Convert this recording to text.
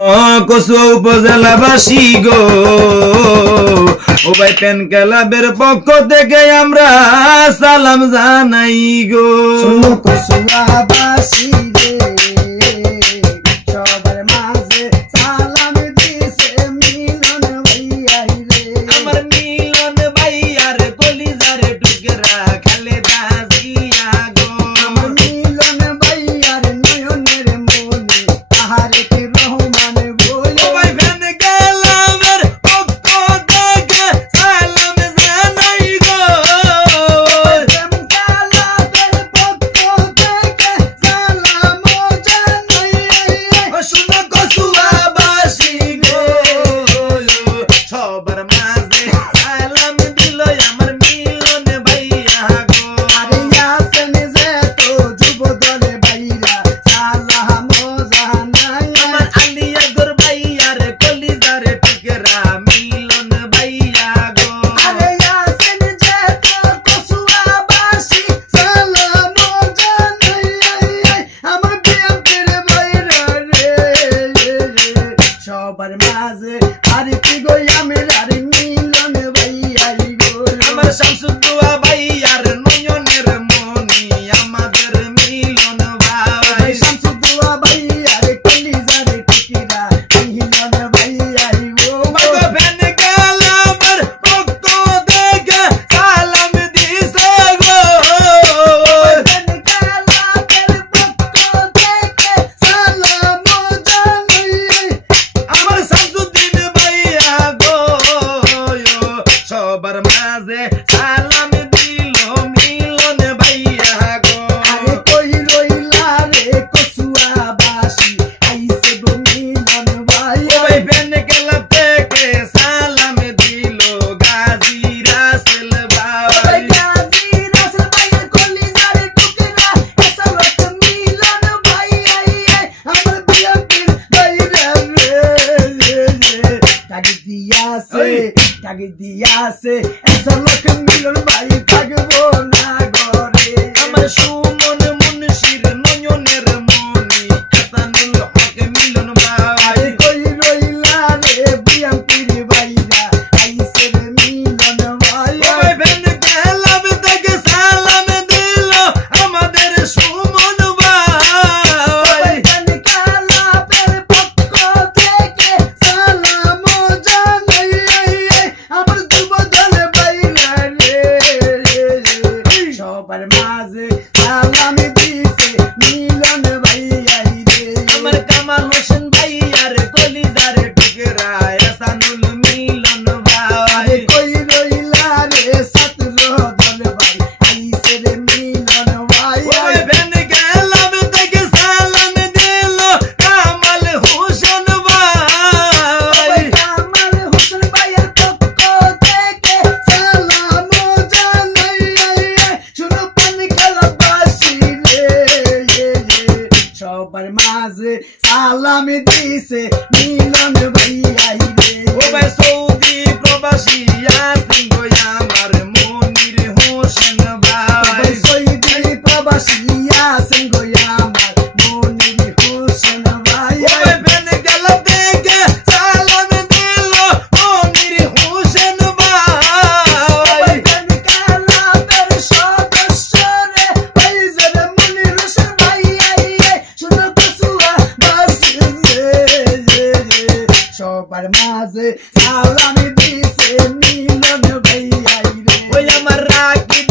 কচুয়া উপজেলাবাসী গো, ও ভাই পেন ক্লাবের পক্ষ থেকে আমরা সালাম জানাই গো। কচুয়াবাসী রে সবার মাঝে সালাম দিছে মিলন ভাইয়া রে। আমার মিলন ভাইয়ার কলিজার টুকরা খালেদা জিয়া গো। আমার মিলন ভাইয়ার নয়নের মনে তাহারেক রহমান বলে। ও ভাই পেন ক্লাবের পক্ষ থেকে সালাম জানাই গো। পেন ক্লাবের পক্ষ থেকে সালাম জানাই। শুনো কচুয়াবাসী গো, সবার মাঝে সালাম দিল আমার মিলন ভাইয়া গো। আরে আছেন যে তো যুব দলে ভাইরা সালাম জানাই। আমার আলিয়া গোর ভাইয়ার কলিজার টুকরা মিলন ভাইয়া গো। আরে আছেন যে তো কচুয়াবাসী সালাম জানাই। আমার বিয়ান্তের ভাইরা রে সবার মাঝে আরে কি গো আমি আর মিলন ভাইয়াই গো। আমার শামসুদ্দোয়া ভাইয়ার নয়নের মনি আমাদের মিলন ভাই। শামসুদ্দোয়া ভাইয়ার কলিজার টুকরা মিলন ভাইয়াই গো। মাগো পেন ক্লাবের পক্ষ থেকে সালাম দিছে গো। পেন ক্লাবের পক্ষ থেকে সালাম জানাই। আমার শামসুদ্দিন ভাইয়া গো, সবার মাঝে সালাম দিল মিলন ভাইয়া গো। আরে কই রইলা রে কচুয়াবাসী আইছে গো মিলন ভাই। ওই পেন ক্লাব থেকে সালাম দিল গাজী রাসেল ভাই। গাজী রাসেল ভাইয়ের কলিজার টুকরা এসলত মিলন ভাই। আমার বিয়ান্তের ভাইরা রে টাকি দিয়াছে এসলত মিলন ভাই থাকবো না ঘরে। আমার সুমন মুন্সির নয়নের মনি এসানুল হক মিলন ভাই। আরে কই রইলা রে বিয়ান্তের ভাইরা আইছে রে মিলন ভাই। ওই পেন ক্লাব থেকে সালাম দিল আমাদের সুমন ভাই। পেন ক্লাবের পক্ষ থেকে সালাম জানাই। আমার যুব দলে ভাইরা রে সবার মাঝে সালাম দিছে মিলন ভাইয়াই রে। আমার কামাল হোসেন ভাইয়ার কলিজার টুকরা এসানুল মিলন ভাই। আরে কই রইলা রে ছাত্র দল ভাই আইছে রে মিলন ভাই। ওই পেন ক্লাব থেকে সালাম দিল কামাল হোসেন ভাই। কামাল হোসেন ভাইয়ের পক্ষ থেকে সালাম জানাই। শুনো পানি খেলাবাসী রে সবার মাঝে সালাম দিছে মিলন ভাইয়াই রে। ও ভাই সৌদি প্রবাসী আছেন গো আমার মনির হোসেন ভাই। সৈদি প্রবাসী আছেন গো আমার মনির হোসেন ভাই। ওই পেন ক্লাব থেকে সালাম দিল মনির হোসেন ভাই। পেন ক্লাবের সদস্য রে ভাইজান মনির হোসেন ভাই। শুনো কচুয়াবাসী রে সবার মাঝে সালাম দিছে মিলন ভাইয়াই রে। ওই আমার রাকিব